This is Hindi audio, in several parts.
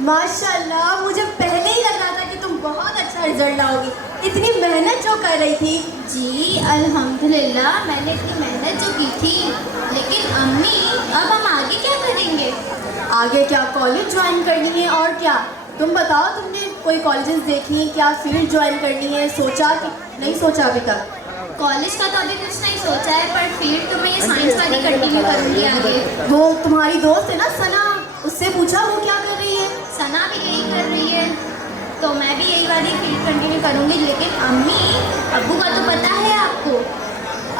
माशाल्लाह, मुझे पहले ही लग रहा था कि तुम बहुत अच्छा रिजल्ट लाओगी। इतनी मेहनत जो कर रही थी। जी अल्हम्दुलिल्लाह, मैंने इतनी मेहनत जो की थी। लेकिन अम्मी, अब हम आगे क्या करेंगे? आगे क्या, कॉलेज ज्वाइन करनी है और क्या। तुम बताओ, तुमने कोई कॉलेजेस देखी हैं? क्या फील्ड ज्वाइन करनी है? सोचा कि नहीं सोचा अभी तक? कॉलेज का तो अभी कुछ नहीं सोचा है, पर फील्ड तो मैं ये साइंस वाली कंटिन्यू करूँगी आगे। वो तुम्हारी दोस्त है ना सना, उससे पूछा वो क्या कर रही है? सना भी यही कर रही है, तो मैं भी यही वाली फील्ड कंटिन्यू करूँगी। लेकिन अम्मी, अब्बू का तो पता है आपको।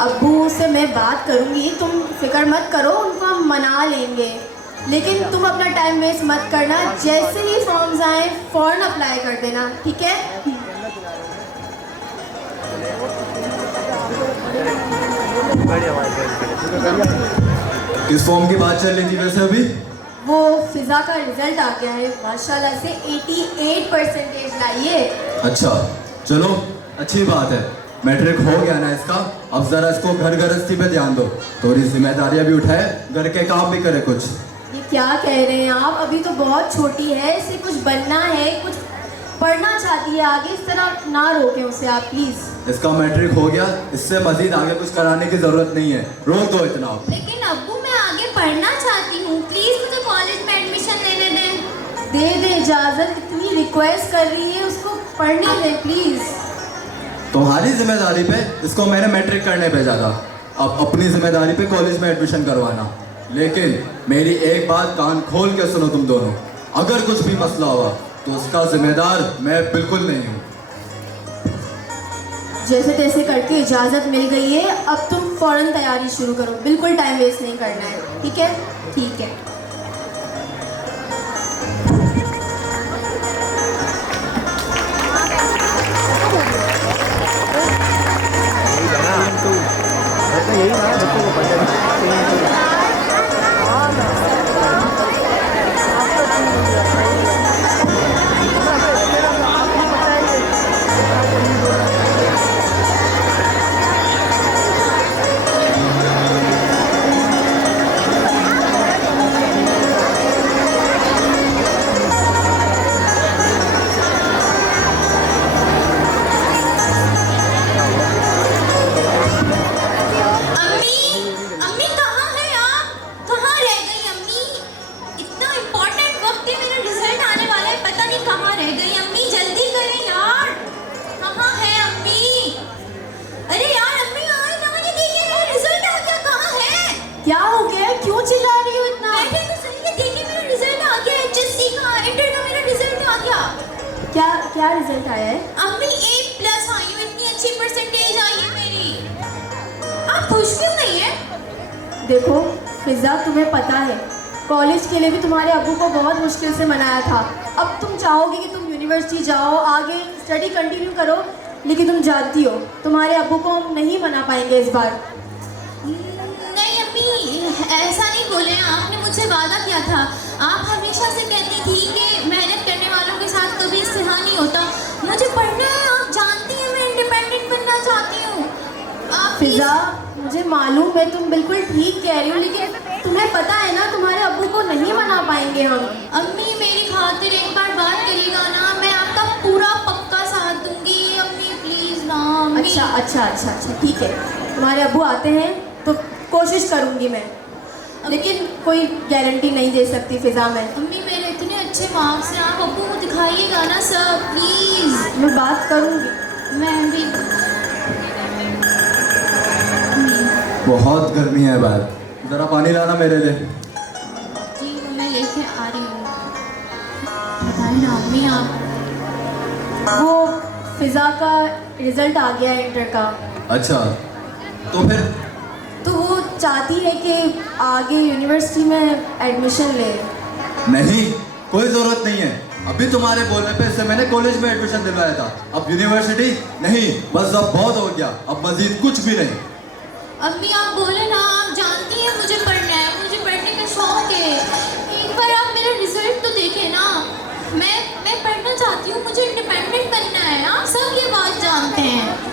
अब्बू से मैं बात करूँगी, तुम फिक्र मत करो, उनको हम मना लेंगे। लेकिन तुम अपना टाइम वेस्ट मत करना, जैसे ही फॉर्म्स आए फ़ौरन अप्लाई कर देना, ठीक है? किस फॉर्म की बात चल रही थी वैसे अभी? वो फिज़ा का रिजल्ट आ गया है, माशाल्लाह से 88% लाई है। अच्छा, चलो अच्छी बात है। मैट्रिक हो गया ना इसका, अब जरा इसको घर गृहस्थी पे ध्यान दो, थोड़ी जिम्मेदारियां भी उठाए, घर के काम भी करे कुछ। ये क्या कह रहे हैं आप? अभी तो बहुत छोटी है, इसे कुछ बनना है, कुछ पढ़ना चाहती है आगे, इस तरह ना रोकें उसे आप प्लीज़। इसका मैट्रिक हो गया, इससे मजीद आगे कुछ कराने की जरूरत नहीं है, रोक दो इतना। लेकिन अब्बू, मैं आगे पढ़ना चाहती हूँ, प्लीज़ मुझे कॉलेज में एडमिशन लेने दें। दे दे इजाज़त, इतनी रिक्वेस्ट कर रही है, उसको पढ़ने दें प्लीज़। तुम्हारी जिम्मेदारी पे इसको मैंने मैट्रिक करने भेजा था, अब अपनी जिम्मेदारी पे कॉलेज में एडमिशन करवाना। लेकिन मेरी एक बात कान खोल के सुनो तुम दोनों, अगर कुछ भी मसला हुआ तो उसका जिम्मेदार मैं बिल्कुल नहीं हूँ। जैसे तैसे करके इजाज़त मिल गई है, अब तुम फ़ौरन तैयारी शुरू करो, बिल्कुल टाइम वेस्ट नहीं करना है, ठीक है? ठीक है। क्या हो गया? क्यों चिल्ला रही हो इतना? तो सही है, देखिए मेरा रिजल्ट आ गया, एचएससी का, इंटर का मेरा रिजल्ट आ गया। क्या क्या रिजल्ट आया है? अम्मी, A+ आई हूँ, इतनी अच्छी परसेंटेज आई है मेरी। आप खुश क्यों नहीं है? देखो फिज़ा, तुम्हें पता है कॉलेज के लिए भी तुम्हारे अब्बू को बहुत मुश्किल से मनाया था। अब तुम चाहोगी कि तुम यूनिवर्सिटी जाओ, आगे स्टडी कंटिन्यू करो, लेकिन तुम जानती हो तुम्हारे अब्बू को हम नहीं मना पाएंगे इस बार। नहीं अम्मी, ऐसा नहीं बोले, आपने मुझसे वादा किया था। आप हमेशा से कहती थी कि मेहनत करने वालों के साथ कभी इस्तेहाल नहीं होता। मुझे पढ़ना है, आप जानती हैं मैं इंडिपेंडेंट बनना चाहती हूँ। आप फिज़ा, मुझे मालूम है तुम बिल्कुल ठीक कह रही हो, लेकिन तुम्हें पता है ना तुम्हारे अब्बू को नहीं मना पाएंगे हम। अम्मी, मेरी खातिर एक बार बात करिएगा ना, मैं आपका पूरा पक्का साथ दूंगी। अम्मी प्लीज़ ना अम्मी। अच्छा, ठीक है, तुम्हारे अब्बू आते हैं तो कोशिश करूँगी मैं, लेकिन कोई गारंटी नहीं दे सकती फिज़ा मैं। अम्मी, मेरे इतने अच्छे मार्क्स हैं, आप अब्बू को दिखाइएगा ना सर प्लीज़। मैं बात करूँगी। मैं भी। बहुत गर्मी है बाहर, जरा पानी लाना मेरे लिए। जी तो मैं लेके आ रही हूँ। बताइए ना अम्मी, आप। वो फिज़ा का रिजल्ट आ गया है इंटर का। अच्छा, तो फिर? तो वो चाहती है कि आगे यूनिवर्सिटी में एडमिशन ले। नहीं, कोई जरूरत नहीं है, अभी तुम्हारे बोलने पे इससे मैंने कॉलेज में एडमिशन दिलवाया था, अब यूनिवर्सिटी नहीं, बस अब बहुत हो गया, अब मजीद कुछ भी नहीं। अम्मी आप बोले ना, आप जानती हैं मुझे पढ़ना है, मुझे पढ़ने का शौक है। एक बार आप मेरा रिजल्ट तो देखें ना, मैं पढ़ना चाहती हूँ, मुझे इंडिपेंडेंट बनना है, आप सब ये बात जानते हैं।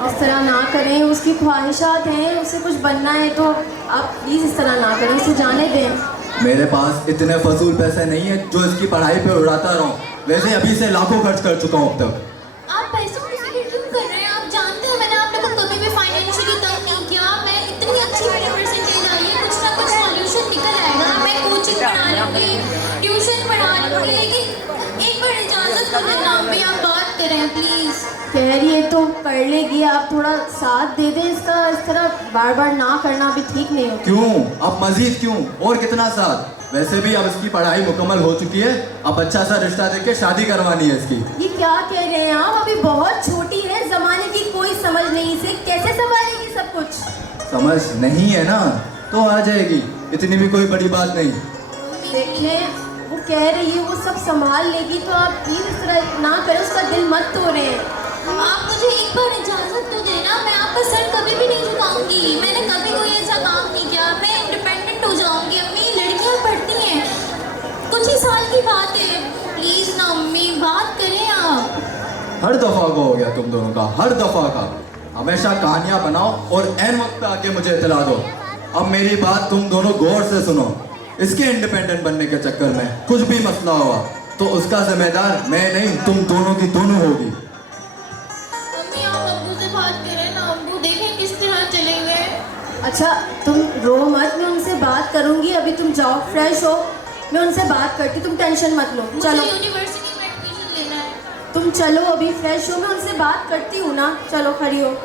इस तरह ना करें, उसकी ख्वाहिशात हैं, उसे कुछ बनना है तो आप प्लीज़ इस तरह ना करें, उसे जाने दें। मेरे पास इतने फजूल पैसे नहीं है जो इसकी पढ़ाई पे उड़ाता रहूं। वैसे अभी से लाखों खर्च कर चुका हूं अब तक। आप पैसों की फिक्र क्यों कर रहे हैं? आप जानते हैं मैंने आप लोगों को कभी भी फाइनेंशियली तंग नहीं किया। मैं इतनी अच्छी मेरी परसेंटेज आई है, कुछ ना कुछ सॉल्यूशन निकल आएगा। मैं कोचिंग पढ़ा लूँगी, ट्यूशन पढ़ा लूँगी, लेकिन एक बार इजाज़त तो देना अम्मी, आप बात करें प्लीज़। कह रही है तो कर लेगी, आप थोड़ा साथ दे दें इसका। इस तरह बार बार ना करना भी ठीक नहीं होता। क्यों? अब मजीद क्यों? और कितना साथ? वैसे भी अब इसकी पढ़ाई मुकम्मल हो चुकी है, अब अच्छा सा रिश्ता देके शादी करवानी है इसकी। ये क्या कह रहे हैं आप? अभी बहुत छोटी है, जमाने की कोई समझ नहीं, इसे कैसे संभालेगी सब कुछ? समझ नहीं है ना तो आ जाएगी, इतनी भी कोई बड़ी बात नहीं। देख लें, वो कह रही है वो सब संभाल लेगी, तो आप प्लीज इस तरह ना करें, उसका दिल मत तोड़ें। आप मुझे एक बार इजाज़त तो देना, मैं आपका सर कभी भी नहीं झुकाऊंगी। मैंने कभी कोई ऐसा काम नहीं किया, मैं इंडिपेंडेंट हो जाऊंगी। अम्मी, लड़कियां पढ़ती हैं, कुछ ही साल की बात है, प्लीज़ ना अम्मी, बात करें आप। हर दफा को हो गया तुम दोनों का, हर दफा का। हमेशा कहानियां बनाओ और एन वक्त पे आके मुझे इतला दो। अब मेरी बात तुम दोनों गौर से सुनो। इसके इंडिपेंडेंट बनने के चक्कर में कुछ भी मसला हुआ तो उसका जिम्मेदार मैं नहीं, तुम दोनों की दोनों होगी। अम्मी, आप अब्बू से बात करें ना, अब्बू देखें किस तरह चले गए। अच्छा तुम रो मत, मैं उनसे बात करूंगी। अभी तुम जाओ, फ्रेश हो, मैं उनसे बात करती, तुम टेंशन मत लो। मुझे चलो यूनिवर्सिटी में एडमिशन लेना है। तुम चलो, अभी फ्रेश हो, मैं उनसे बात करती हूँ ना। चलो खड़ी हो।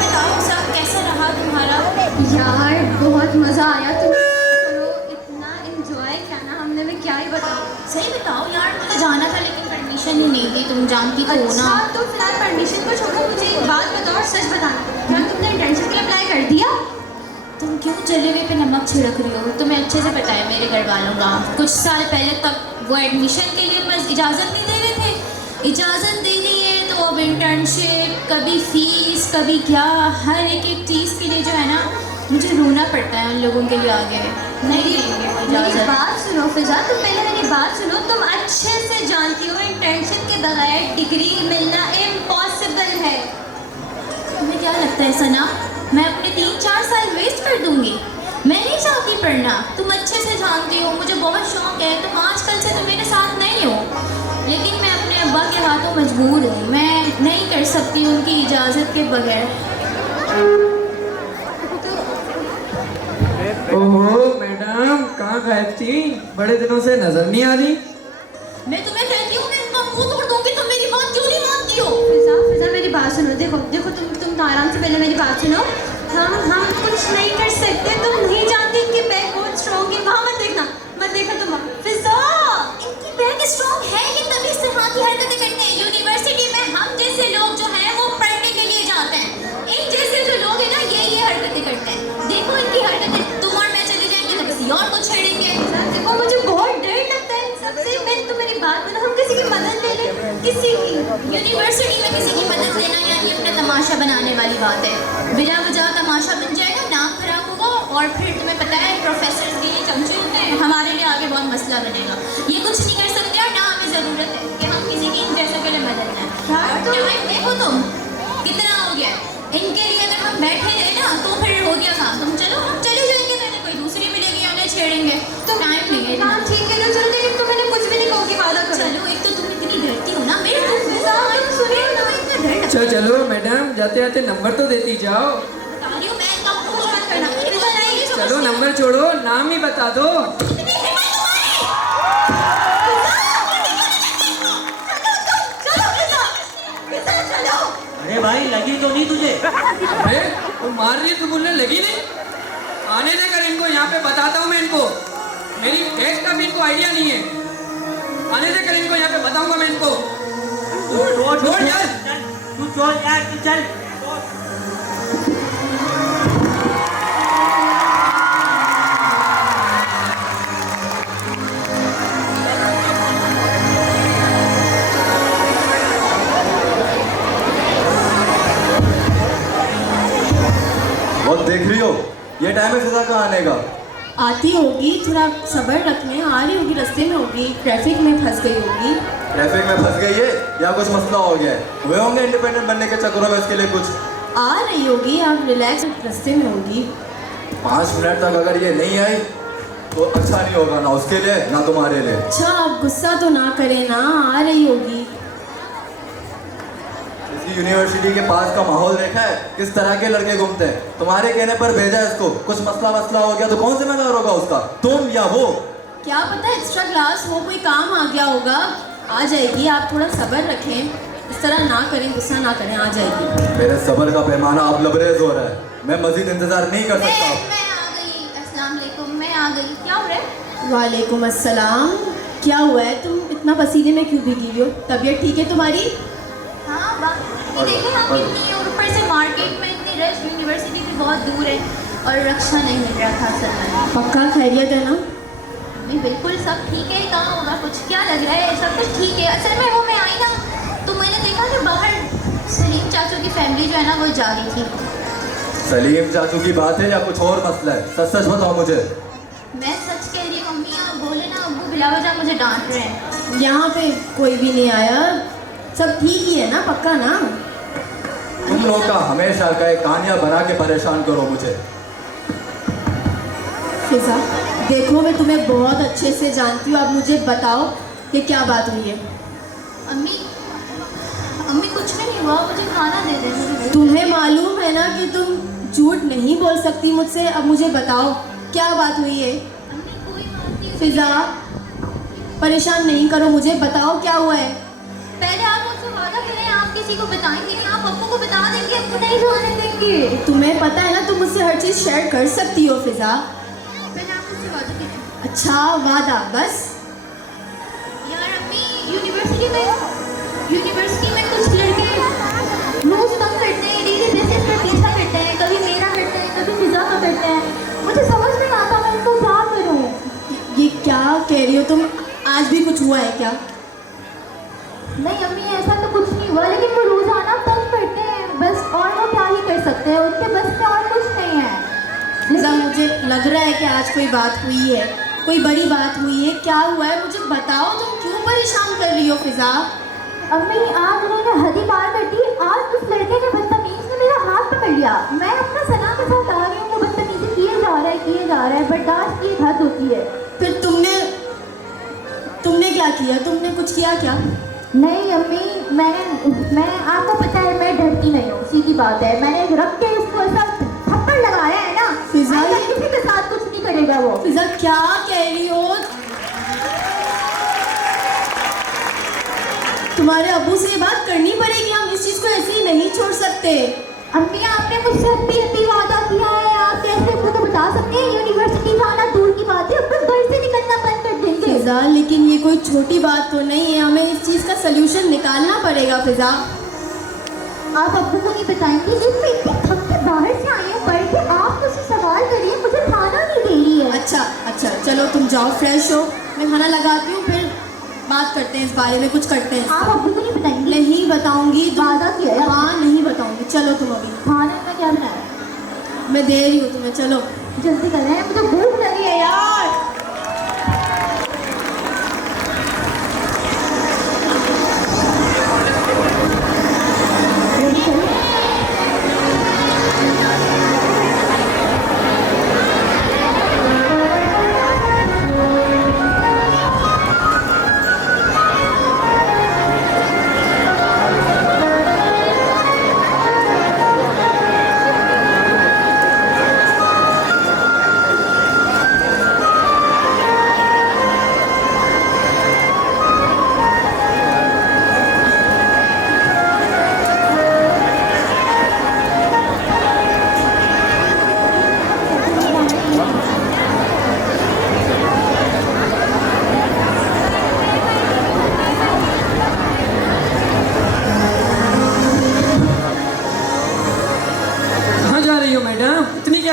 बताओ सब कैसा रहा तुम्हारा? यार बहुत मज़ा आया। तुम इतना एंजॉय किया ना हमने, मैं क्या ही बताऊँ। सही बताओ यार, मुझे जाना था लेकिन परमिशन ही नहीं थी, तुम जानती तो हो ना। अच्छा तो फिलहाल परमिशन को छोड़ो, मुझे एक बात बताओ और सच बताना, क्या तुमने इंटर्नशिप के लिए अप्लाई कर दिया? तुम क्यों जलेबे पे नमक छिड़क रही हो? तुम्हें अच्छे से पता है मेरे घर वालों का। कुछ साल पहले तक वो एडमिशन के लिए बस इजाज़त नहीं दे रहे थे, इजाज़त दे दी है तो अब इंटर्नशिप, कभी फीस, कभी क्या, हर एक चीज़ के लिए जो है ना मुझे रोना पड़ता है उन लोगों के लिए आगे। नहीं देंगे वो मेरी इजाज़त। बात सुनो फिजा, तुम पहले मेरी बात सुनो। तुम अच्छे से जानती हो इंटर्नशिप के बगैर डिग्री मिलना इम्पॉसिबल है। तुम्हें क्या लगता है सना, मैं अपने 3-4 साल वेस्ट कर दूंगी? मैं नहीं चाहती पढ़ना, तुम अच्छे से जानती हो, मुझे बहुत शौक है। तुम आजकल से तो मेरे साथ नहीं हो, लेकिन मैं अपने अब्बा के हाथों मजबूर हूँ। मैं नहीं कर सकती उनकी इजाज़त के बगैर। ओहो मैडम, कहाँ गायब थी? बड़े दिनों से नजर नहीं आ रही। मैं तुम्हें कहती हूँ मैं इनका मुंह तोड़ दूंगी, तुम मेरी बात क्यों नहीं मानती हो? फिजा फिजा मेरी बात सुनो। देखो देखो तुम तो आराम से पहले मेरी बात सुनो। हम कुछ नहीं कर सकते, तुम नहीं जानती कि बैक बहुत स्ट्रॉन्ग है। वहाँ मत देखना तुम। फिजा इनकी बैक स्ट्रॉन्ग है ये तभी इस तरह की हरकतें करते हैं। यूनिवर्सिटी में हम जैसे लोग जो हैं वो पढ़ने के लिए जाते हैं, इन जैसे जो लोग हैं ना ये हरकतें करते हैं। देखो इनकी हरकतें, तुम और मैं चले जाएंगे तो किसी और को छेड़ेंगे। देखो मुझे बहुत डर लगता है इन सबसे। मैं तो मेरी बात मानो, हम किसी की मदद ले लें, किसी की। यूनिवर्सिटी में किसी की मदद लेना यानी अपना तमाशा बनाने वाली बात है। बिना वजह तमाशा बन जाएगा, नाम खराब होगा और फिर तुम्हें पता है प्रोफेसर के लिए चमचे होते हैं, हमारे लिए आगे बहुत मसला बनेगा। ये कुछ नहीं कर सकते और ना हमें ज़रूरत है कि हम किसी की इन जैसों के लिए मदद लें। और टाइम देखो तुम कितना हो गया। इनके लिए अगर हम बैठे रहे ना तो फिर हो गया काम। तुम चलो, हम चले जाएंगे तो इन्हें कोई दूसरी मिलेगी, उन्हें छेड़ेंगे। तो टाइम नहीं है इतना। हाँ ठीक है, तो चलो, लेकिन तुम मैंने कुछ भी नहीं कहूँगी, वादा करो। चलो, एक तो तुम इतनी डरती हो ना, मेरे तुम सुनिए ना, इतना डर लगता अच्छा चलो मैडम, जाते जाते नंबर तो देती जाओ। बता रही हूँ मैं, इनका कुछ मत करना। इनको नहीं समझती। चलो नंबर छोड़ो, नाम ही बता दो। इतनी हिम्मत तुम्हारी। अरे भाई लगी तो नहीं तुझे? अरे वो मार रही है, तू बोलने लगी नहीं? आने दे कर इनको, यहाँ पे बताता हूँ मैं इनको। मेरी एक का भी इनको आइडिया नहीं है। आने दे कर इनको यहाँ पे बताऊंगा मैं इनको। छोड़ यार। तू छोड़ यार, तू चल। और देख रही हो ये टाइम है फिजा का आने का। आती होगी, थोड़ा सब्र रखने, आ रही होगी, रास्ते में होगी, ट्रैफिक में फंस गई होगी। ट्रैफिक में फंस गई है या कुछ मसला हो गया है, हुए होंगे इंडिपेंडेंट बनने के चक्करों में, इसके लिए कुछ। आ रही होगी, आप रिलैक्स, रास्ते में होगी। 5 मिनट तक अगर ये नहीं आई तो अच्छा नहीं होगा, ना उसके लिए ना तुम्हारे लिए। अच्छा आप गुस्सा तो ना करें ना, आ रही होगी। इसकी यूनिवर्सिटी के पास का माहौल देखा है, किस तरह के लड़के घूमते हैं। तुम्हारे कहने पर भेजा इसको, कुछ मसला हो गया तो कौन जिम्मेदार होगा उसका, तुम या वो? क्या पता एक्स्ट्रा क्लास हो, कोई काम आ गया होगा, आ जाएगी। आप थोड़ा सब्र रखें, इस तरह ना करें, गुस्सा ना करें, आ जाएगी। मेरे सब्र का पैमाना अब लबरेज हो रहा है, मैं मजीद इंतजार नहीं कर सकता। मैं आ गई। अस्सलाम वालेकुम, मैं आ गई। क्या हो रहा है? वालेकुम अस्सलाम। क्या हुआ है, तुम इतना पसीने में क्यों भीगी हुई हो? तबीयत ठीक है तुम्हारी? हाँ ये देखें हम इतनी, और ऊपर से मार्केट में इतनी रश, यूनिवर्सिटी भी बहुत दूर है और रक्षा नहीं मिल रहा था असल में। पक्का खैरियत है ना? नहीं बिल्कुल सब ठीक है। कहाँ होगा कुछ, क्या लग रहा है? सब कुछ ठीक है। असल में वो मैं आई ना तो मैंने देखा कि बाहर सलीम चाचू की फैमिली जो है ना वो जा रही थी। सलीम चाचू की बात है या कुछ और मसला है? सच सच बताओ मुझे। मैं सच कह रही हूँ अम्मी, आप बोले ना अब्बू बिलावजा मुझे डांट रहे हैं। यहाँ पे कोई भी नहीं आया, सब ठीक ही है ना? पक्का ना? तुम लोग का हमेशा का एक कहानियां बना के परेशान करो मुझे। फिजा देखो, मैं तुम्हें बहुत अच्छे से जानती हूँ, अब मुझे बताओ कि क्या बात हुई है। अम्मी अम्मी कुछ भी नहीं हुआ, मुझे खाना दे दे। मुझे तुम्हें मालूम है ना कि तुम झूठ नहीं बोल सकती मुझसे, अब मुझे बताओ क्या बात हुई है। अम्मी कोई बात नहीं। फिजा परेशान नहीं करो, मुझे बताओ क्या हुआ है। पहले आप मुझसे वादा करें, आप किसी को बताएंगे नहीं, आप अब्बू को बता देंगे, अब्बू नहीं जाने देंगे। तुम्हें पता है ना तुम मुझसे हर चीज़ शेयर कर सकती हो फिजा। पहले आप मुझसे वादा कीजिए। अच्छा वादा बस? यार अम्मी यूनिवर्सिटी में कुछ लड़के रोज तंग करते हैं, डेली बेसिस पर पीछा करते हैं, कभी मेरा करते हैं, कभी फिजा का करते हैं। मुझे समझ नहीं आता मैं इनको क्या करूँ। ये क्या कह रही हो तुम? आज भी कुछ हुआ है क्या? नहीं अम्मी ऐसा तो कुछ नहीं हुआ, लेकिन वो रोजाना तंग करते हैं बस, और वो क्या ही कर सकते हैं, उनके बस में और कुछ नहीं है। फिजा मुझे लग रहा है कि आज कोई बात हुई है, कोई बड़ी बात हुई है। क्या हुआ है मुझे बताओ, तुम क्यों परेशान कर रही हो फिजा? अम्मी आज उन्होंने हदी पार कर दी। आज उस लड़के ने बदतमीज ने मेरा हाथ पकड़ लिया। मैं अपना सना के साथ आ रही हूँ, वो बदतमीजी किए जा रहा है, बर्दाश्त की हद होती है। फिर तुमने क्या किया? तुमने कुछ किया क्या? नहीं अम्मी मैं आपको पता है मैं डरती नहीं हूँ, सीधी बात है। मैंने रख के उसको ऐसा थप्पड़ लगाया है ना, फिजा आज तक किसी के साथ कुछ नहीं करेगा वो। फिजा क्या कह रही हो? तुम्हारे अब्बू से ये बात करनी पड़ेगी, हम इस चीज़ को ऐसे ही नहीं छोड़ सकते। अम्मी आपने मुझसे हत्ती वादा किया है, आप कैसे उसको तो बता सकते हैं? यूनिवर्सिटी जाना दूर की बात है, अब तो घर से निकलना बंद कर देंगे। फिजा लेकिन ये कोई छोटी बात तो नहीं है, हमें इस चीज़ का सलूशन निकालना पड़ेगा। फिजा आप अब्बू को नहीं बताएंगे? एक मैं इतनी थक के बाहर से आई हूँ, पढ़ के आप मुझसे सवाल करिए, मुझे खाना नहीं दे रही है। अच्छा चलो तुम जाओ फ्रेश हो, मैं खाना लगाती हूँ, फिर बात करते हैं इस बारे में, कुछ करते हैं। आप अब्बू को नहीं बताएंगे? नहीं बताऊंगी। वादा किया है? हाँ नहीं बताऊंगी। चलो तुम अभी, खाने में क्या बनाया? मैं दे रही हूँ तुम्हें, चलो जल्दी कर रहे हैं, मुझे भूख लगी है यार।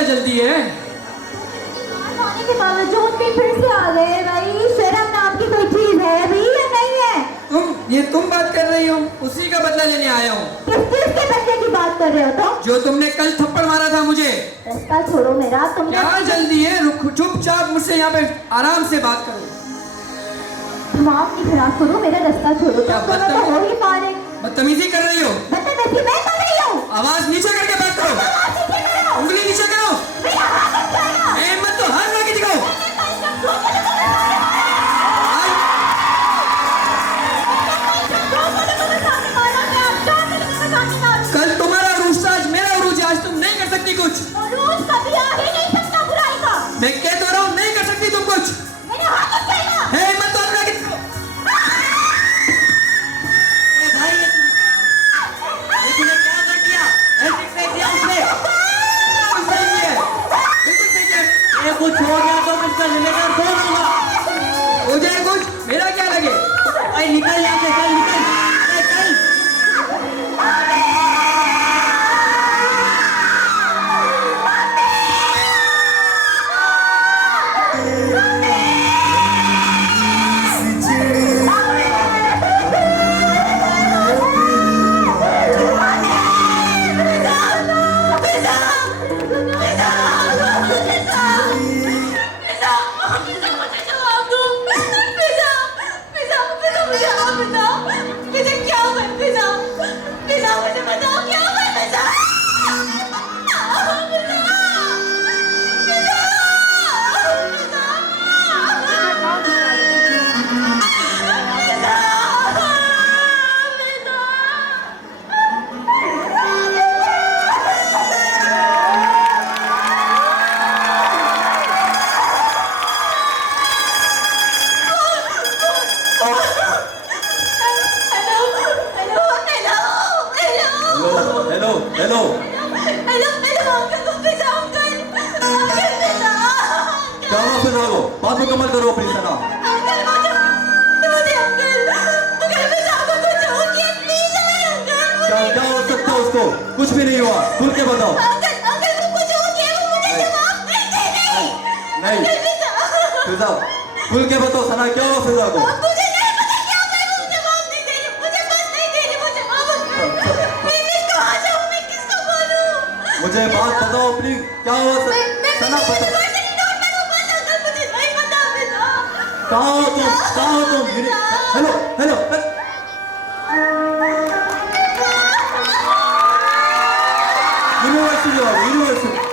जल्दी है? आने के बावजूद भी फिर से आ गए भाई। शर्म नाम की कोई चीज है भी या नहीं है? तुम बात कर रही हो? उसी का बदला लेने आया हूँ। किस चीज के बदले की बात कर रहे हो तुम? जो तुमने कल थप्पड़ मारा था मुझे। रास्ता छोड़ो मेरा। तुम क्या जल्दी है? रुक, चुपचाप मुझसे यहाँ पे आराम से बात करो। तुम अपनी खराब करो, मेरा रास्ता छोड़ो। क्या तुम दोनों तो हो ही पा रहे। बदतमीजी कर रही हो? बदतमीजी मैं कर रही हूँ? आवाज नीचे करके बात करो। उंगली नीचे करो। हिम्मत तो हाथ लगा के दिखाओ। कल तुम्हारा उरूस था, आज मेरा उरूस है। आज तुम नहीं कर सकती कुछ। मैं कह तो रहा हूँ नहीं कर सकती तुम कुछ। है हिम्मत तो हाथ लगा के दिखाओ। अरे भाई ये तूने क्या कर दिया? ऐसे फेंक दिया उसने। बिल्कुल सही है, बिल्कुल सही है। ये कुछ हो गया तो मैं इसका जिम्मेदार कौन होगा? हो जाए कुछ, मेरा क्या लगे? भाई निकल यहाँ से, चल निकल। अरे चल। हेलो हेलो क्या हुआ फिर लोगो? बात मुकम्मल करो अपनी तरह। क्या हो सकता है उसको? कुछ भी नहीं हुआ, खुल के बताओ। नहीं फिजा, खुल के बताओ सना, क्या हुआ फिजा को? मुझे बात बताओ अपनी, क्या हुआ सना? बताओ कहाँ हो तुम? कहाँ हो तुम? हेलो हेलो यूनिवर्सिटी आओ, यूनिवर्सिटी।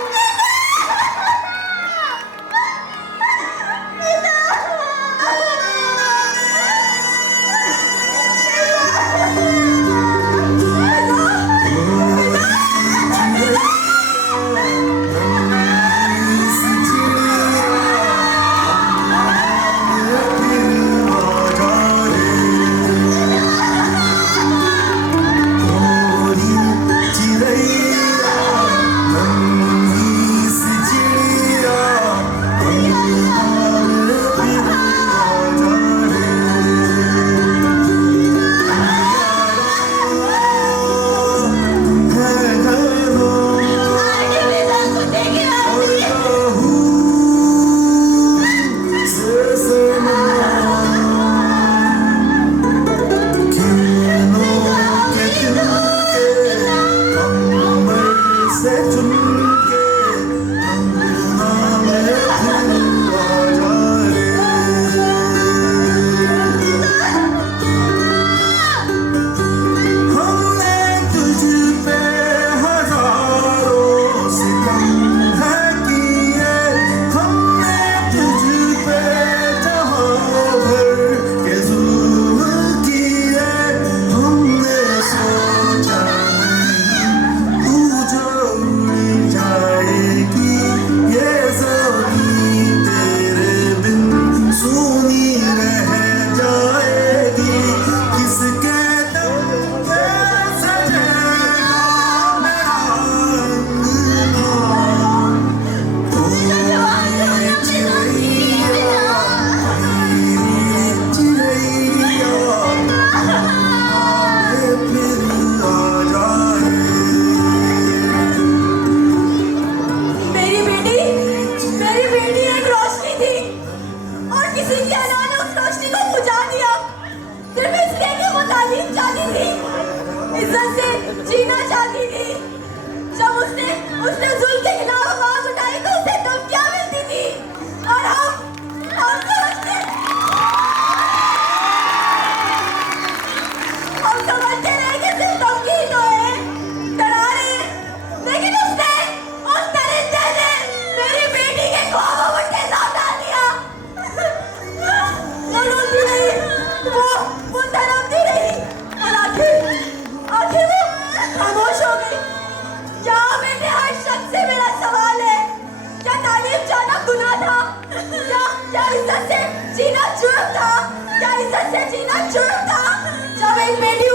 जुर्म था? क्या इज्जत से जीना जुर्म था? जब एक बेटी